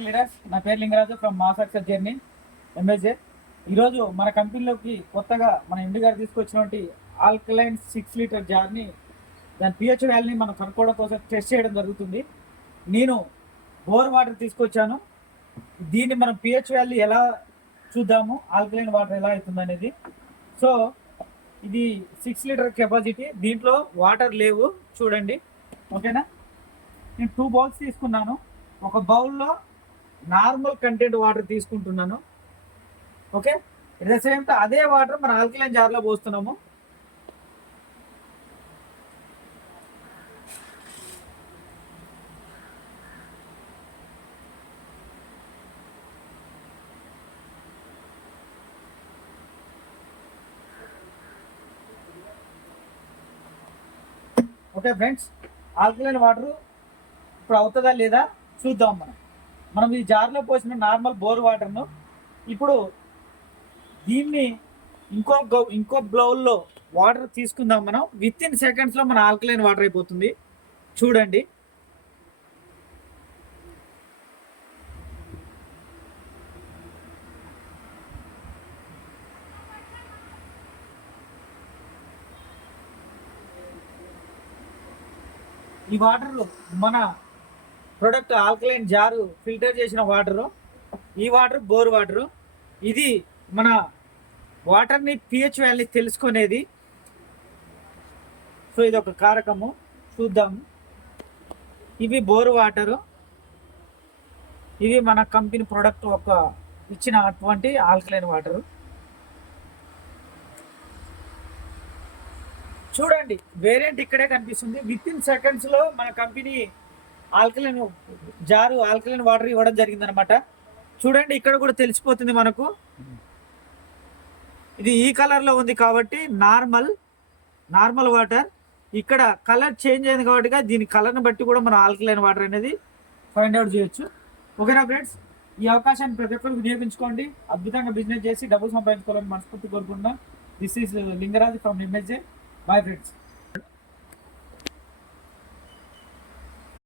Leaders, నా పేరు Lingaraju from మా సక్సెస్ జర్నీ ఎంఎస్ఏ. ఈరోజు మన కంపెనీలోకి కొత్తగా మన ఎండి గారు తీసుకొచ్చినటువంటి ఆల్కలైన్ 6 లీటర్ జార్ని దాని పిహెచ్ వాల్యూని మనం కనుక్కోవడం కోసం టెస్ట్ చేయడం జరుగుతుంది. నేను బోర్ వాటర్ తీసుకొచ్చాను. దీన్ని మనం పిహెచ్ వాల్యూ ఎలా చూద్దాము, ఆల్కలైన్ వాటర్ ఎలా అవుతుంది అనేది. సో ఇది 6 లీటర్ కెపాసిటీ, దీంట్లో వాటర్ లేవు చూడండి, ఓకేనా. నేను 2 బౌల్స్ తీసుకున్నాను. ఒక బౌల్లో నార్మల్ కంటెంట్ వాటర్ తీసుకుంటున్నాను, okay. At the same time అదే వాటర్ మన ఆల్కలైన్ జార్లో పోస్తున్నాము. ఓకే ఫ్రెండ్స్, ఆల్కలైన్ వాటర్ ఇప్పుడు అవుతుందా లేదా చూద్దాం. మనం ఈ జార్లో పోసిన నార్మల్ బోర్ వాటర్ను ఇప్పుడు దీన్ని ఇంకో బౌల్లో వాటర్ తీసుకుందాం. మనం విత్ ఇన్ సెకండ్స్లో మన ఆల్కలైన్ వాటర్ అయిపోతుంది చూడండి. ఈ వాటర్లో మన ప్రొడక్ట్ ఆల్కలైన్ జారు ఫిల్టర్ చేసిన వాటరు, ఈ వాటర్ బోర్ వాటరు. ఇది మన వాటర్ని పిహెచ్ వాల్యూ తెలుసుకునేది. సో ఇది ఒక కారకము, చూద్దాము. ఇవి బోర్ వాటరు, ఇవి మన కంపెనీ ప్రొడక్ట్ ఒక ఇచ్చిన అటువంటి ఆల్కలైన్ వాటరు. చూడండి, వేరియంట్ ఇక్కడే కనిపిస్తుంది. విత్ ఇన్ సెకండ్స్లో మన కంపెనీ ఆల్కలైన్ జారు ఆల్కలైన్ వాటర్ ఇవ్వడం జరిగిందనమాట. చూడండి, ఇక్కడ కూడా తెలిసిపోతుంది మనకు. ఇది ఈ కలర్లో ఉంది కాబట్టి నార్మల్ వాటర్. ఇక్కడ కలర్ చేంజ్ అయింది కాబట్టి దీని కలర్ని బట్టి కూడా మన ఆల్కలైన్ వాటర్ అనేది ఫైండ్ అవుట్ చేయొచ్చు. ఓకేనా ఫ్రెండ్స్, ఈ అవకాశాన్ని ప్రతి ఒక్కరు వినియోగించుకోండి. అద్భుతంగా బిజినెస్ చేసి డబ్బులు సంపాదించుకోవాలని మనస్ఫూర్తి కోరుకుంటున్నాం. This is Lingaraj from MSA. Boy friends.